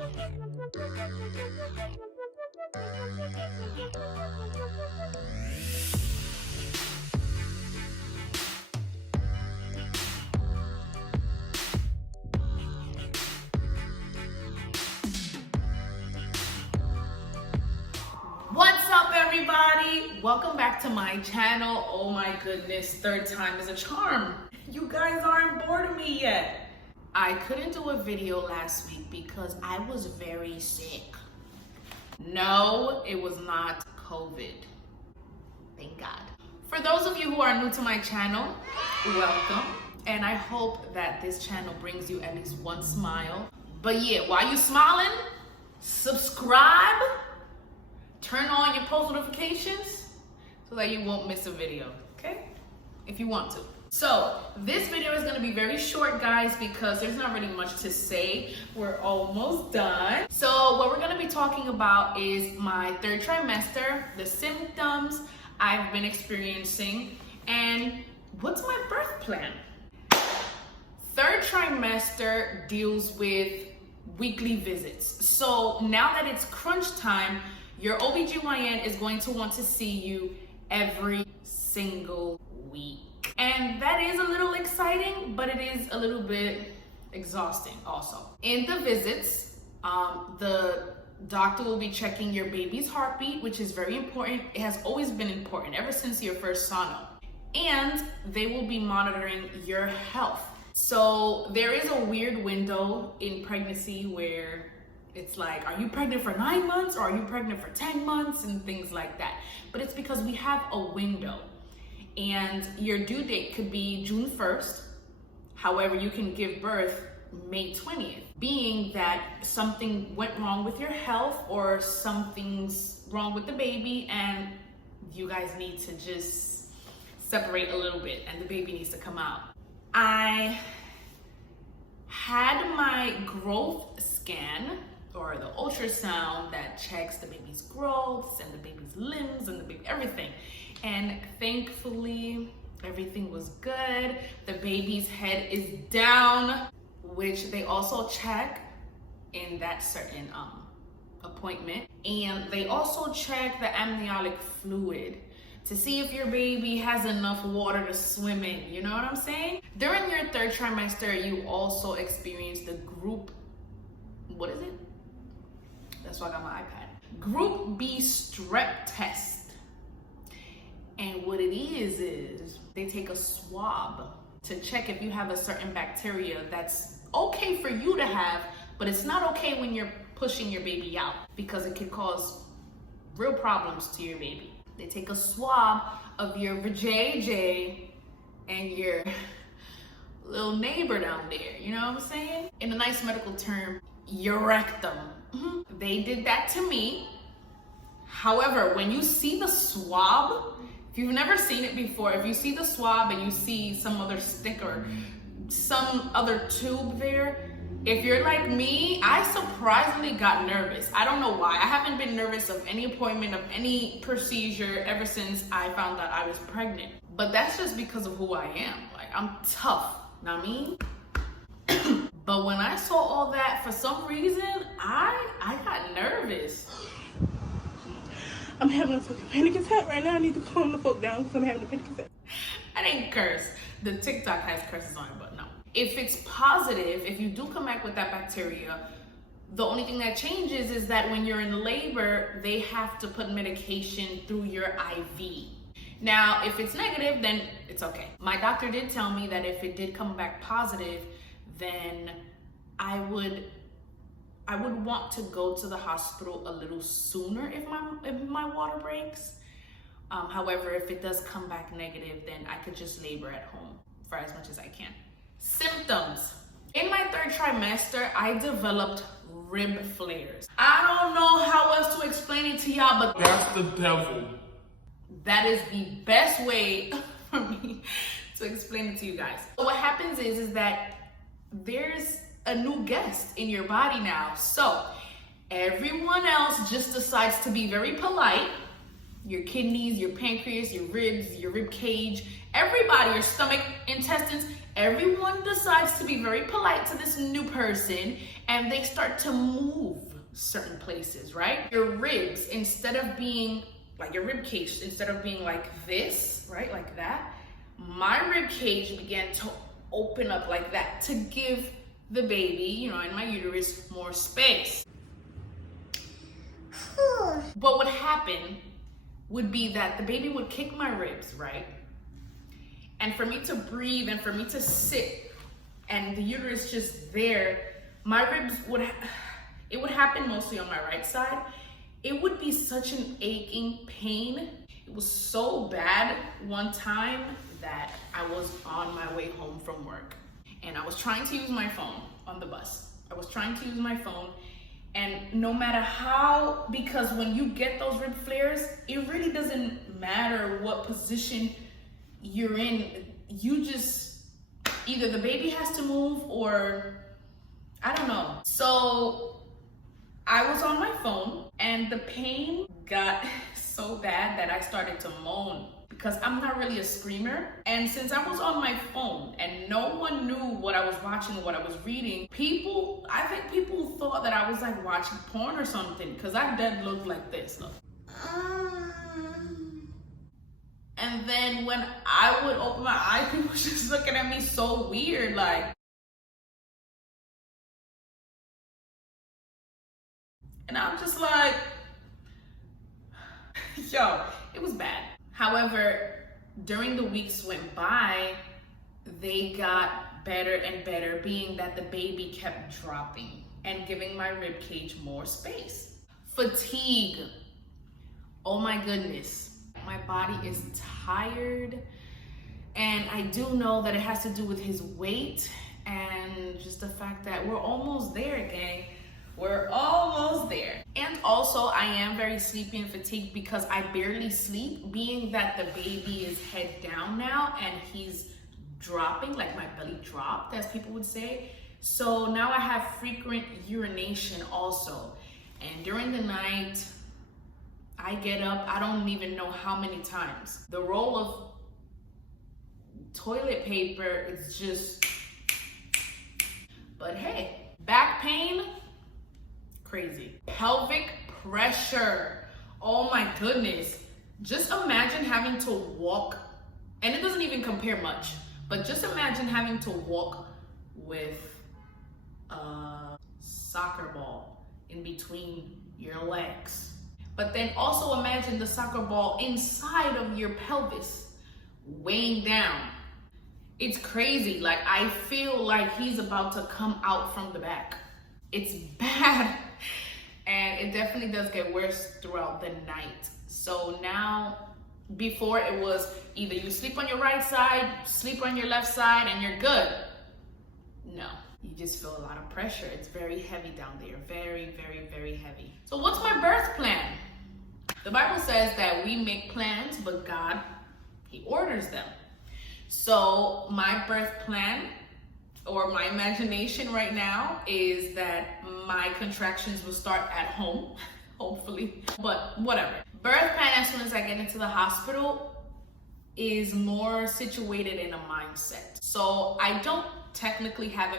What's up, everybody? Welcome back to my channel. Oh my goodness, third time is a charm. You guys aren't bored of me yet. I couldn't do a video last week because I was very sick. No, it was not COVID. Thank God. For those of you who are new to my channel, welcome. And I hope that this channel brings you at least one smile. But yeah, while you smiling, subscribe. Turn on your post notifications so that you won't miss a video, okay? If you want to. So this video is gonna be very short, guys, because there's not really much to say. We're almost done. So what we're gonna be talking about is my third trimester, the symptoms I've been experiencing, and what's my birth plan. Third trimester deals with weekly visits. So now that it's crunch time, your OBGYN is going to want to see you every single week. And that is a little exciting, but it is a little bit exhausting also. In the visits, the doctor will be checking your baby's heartbeat, which is very important. It has always been important ever since your first sono. And they will be monitoring your health. So there is a weird window in pregnancy where it's like, are you pregnant for 9 months or are you pregnant for 10 months and things like that? But it's because we have a window and your due date could be June 1st. However, you can give birth May 20th, being that something went wrong with your health or something's wrong with the baby and you guys need to just separate a little bit and the baby needs to come out. I had my growth scan, or the ultrasound that checks the baby's growths and the baby's limbs and the baby everything, and thankfully everything was good. The baby's head is down, which they also check in that certain appointment, and they also check the amniotic fluid to see if your baby has enough water to swim in, you know what I'm saying? During your third trimester, you also experience the group, what is it? That's why I got my iPad. Group B strep test. And what it is they take a swab to check if you have a certain bacteria that's okay for you to have, but it's not okay when you're pushing your baby out because it can cause real problems to your baby. They take a swab of your vajayjay and your little neighbor down there, you know what I'm saying? In a nice medical term, your rectum. They did that to me. However, when you see the swab, if you've never seen it before, if you see the swab and you see some other stick or some other tube there, if you're like me, I surprisingly got nervous. I don't know why. I haven't been nervous of any appointment, of any procedure ever since I found out I was pregnant. But that's just because of who I am. Like, I'm tough, know what I mean? But when I saw all that, for some reason, I got nervous. I'm having a fucking panic attack right now. I need to calm the fuck down because I'm having a panic attack. I didn't curse. The TikTok has curses on it, but no. If it's positive, if you do come back with that bacteria, the only thing that changes is that when you're in labor, they have to put medication through your IV. Now, if it's negative, then it's okay. My doctor did tell me that if it did come back positive, then I would want to go to the hospital a little sooner if my water breaks. However, if it does come back negative, then I could just labor at home for as much as I can. Symptoms. In my third trimester, I developed rib flares. I don't know how else to explain it to y'all, but that's the devil. That is the best way for me to explain it to you guys. So what happens is that there's a new guest in your body now. So everyone else just decides to be very polite. Your kidneys, your pancreas, your ribs, your rib cage, everybody, your stomach, intestines, everyone decides to be very polite to this new person and they start to move certain places, right? Your ribs, instead of being like your rib cage, instead of being like this, right, like that, my rib cage began to open up like that to give the baby, you know, in my uterus, more space. But what happened would be that the baby would kick my ribs, right? And for me to breathe and for me to sit and the uterus just there, my ribs it would happen mostly on my right side. It would be such an aching pain. It was so bad one time that I was on my way home from work and I was trying to use my phone on the bus. I was trying to use my phone, and no matter how, because when you get those rib flares, it really doesn't matter what position you're in. You just, either the baby has to move or I don't know. So I was on my phone and the pain got so bad that I started to moan, because I'm not really a screamer. And since I was on my phone and no one knew what I was watching or what I was reading, I think people thought that I was like watching porn or something, because I did look like this. Look. And then when I would open my eyes, people were just looking at me so weird, like. And I'm just like, yo, it was bad. However, during the weeks went by, they got better and better, being that the baby kept dropping and giving my rib cage more space. Fatigue. Oh my goodness. My body is tired, and I do know that it has to do with his weight and just the fact that we're almost there, gang. We're almost there. And also, I am very sleepy and fatigued because I barely sleep, being that the baby is head down now and he's dropping, like my belly dropped, as people would say. So now I have frequent urination also. And during the night, I get up, I don't even know how many times. The roll of toilet paper is just, but hey, back pain, crazy. Pelvic pressure, oh my goodness. Just imagine having to walk, and it doesn't even compare much, but just imagine having to walk with a soccer ball in between your legs. But then also imagine the soccer ball inside of your pelvis, weighing down. It's crazy. Like, I feel like he's about to come out from the back. It's bad. And it definitely does get worse throughout the night. So now, before it was either you sleep on your right side, sleep on your left side, and you're good. No, you just feel a lot of pressure. It's very heavy down there. Very, very, very heavy. So what's my birth plan? The Bible says that we make plans, but God, He orders them. So my birth plan, or my imagination right now, is that my contractions will start at home, hopefully, but whatever. Birth plan, as soon as I get into the hospital, is more situated in a mindset. So I don't technically have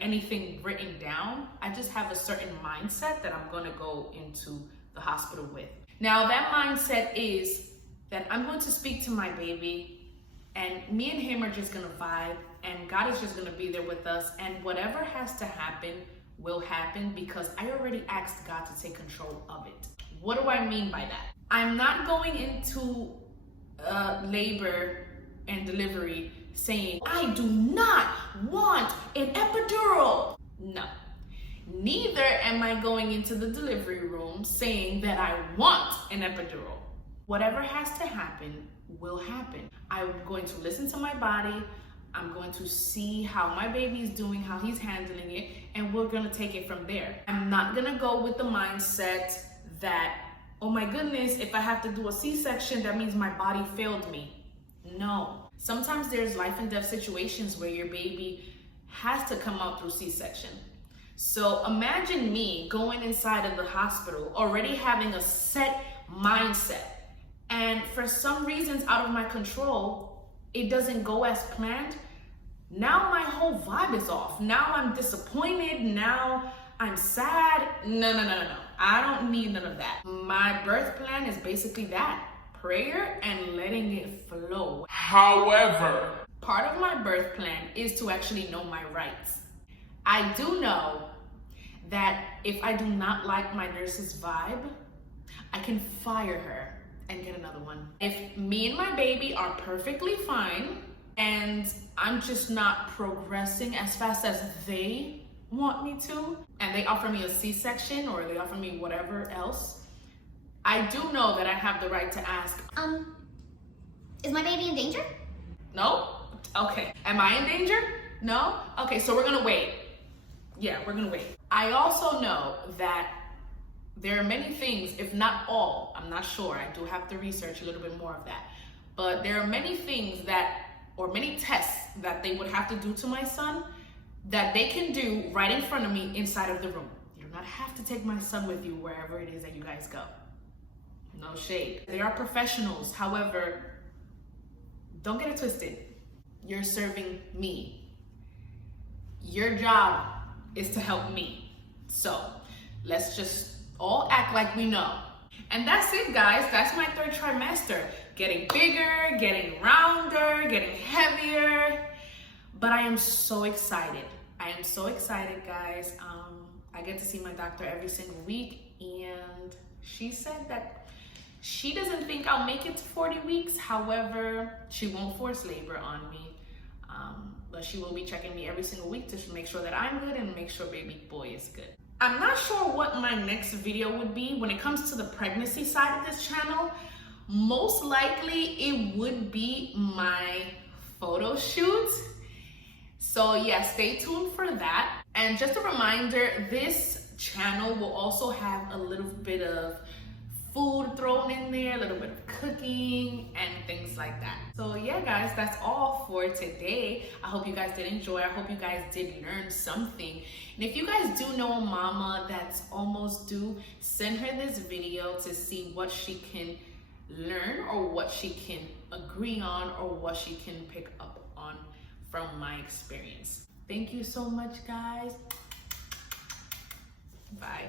anything written down. I just have a certain mindset that I'm gonna go into the hospital with. Now that mindset is that I'm going to speak to my baby, and me and him are just gonna vibe, and God is just gonna be there with us, and whatever has to happen will happen, because I already asked God to take control of it. What do I mean by that? I'm not going into labor and delivery saying, I do not want an epidural. No. Neither am I going into the delivery room saying that I want an epidural. Whatever has to happen will happen. I'm going to listen to my body. I'm going to see how my baby is doing, how he's handling it, and we're gonna take it from there. I'm not gonna go with the mindset that, oh my goodness, if I have to do a C-section, that means my body failed me. No. Sometimes there's life and death situations where your baby has to come out through C-section. So imagine me going inside of the hospital already having a set mindset, and for some reasons out of my control, it doesn't go as planned. Now my whole vibe is off. Now I'm disappointed. Now I'm sad. No. I don't need none of that. My birth plan is basically that. Prayer and letting it flow. However, Part of my birth plan is to actually know my rights. I do know that if I do not like my nurse's vibe, I can fire her and get another one. If me and my baby are perfectly fine and I'm just not progressing as fast as they want me to, and they offer me a C-section or they offer me whatever else, I do know that I have the right to ask, is my baby in danger? no? Okay. Am I in danger? No? Okay, so we're gonna wait. Yeah, we're gonna wait. I also know that there are many things, if not all, I'm not sure, I do have to research a little bit more of that, but there are many things that, or many tests that they would have to do to my son that they can do right in front of me inside of the room. You do not have to take my son with you wherever it is that you guys go. No shade. They are professionals, however, don't get it twisted. You're serving me. Your job is to help me. So let's just all act like we know. And that's it, guys. That's my third trimester. Getting bigger, getting rounder, getting heavier. But I am so excited. I am so excited, guys. I get to see my doctor every single week, and she said that she doesn't think I'll make it to 40 weeks. However, she won't force labor on me. But she will be checking me every single week to make sure that I'm good and make sure baby boy is good. I'm not sure what my next video would be when it comes to the pregnancy side of this channel. Most likely it would be my photo shoot. So yeah, stay tuned for that. And just a reminder, this channel will also have a little bit of food thrown in there, a little bit of cooking and things like that. So yeah, guys, that's all for today. I hope you guys did enjoy. I hope you guys did learn something. And if you guys do know a mama that's almost due, send her this video to see what she can learn or what she can agree on or what she can pick up on from my experience. Thank you so much, guys. Bye.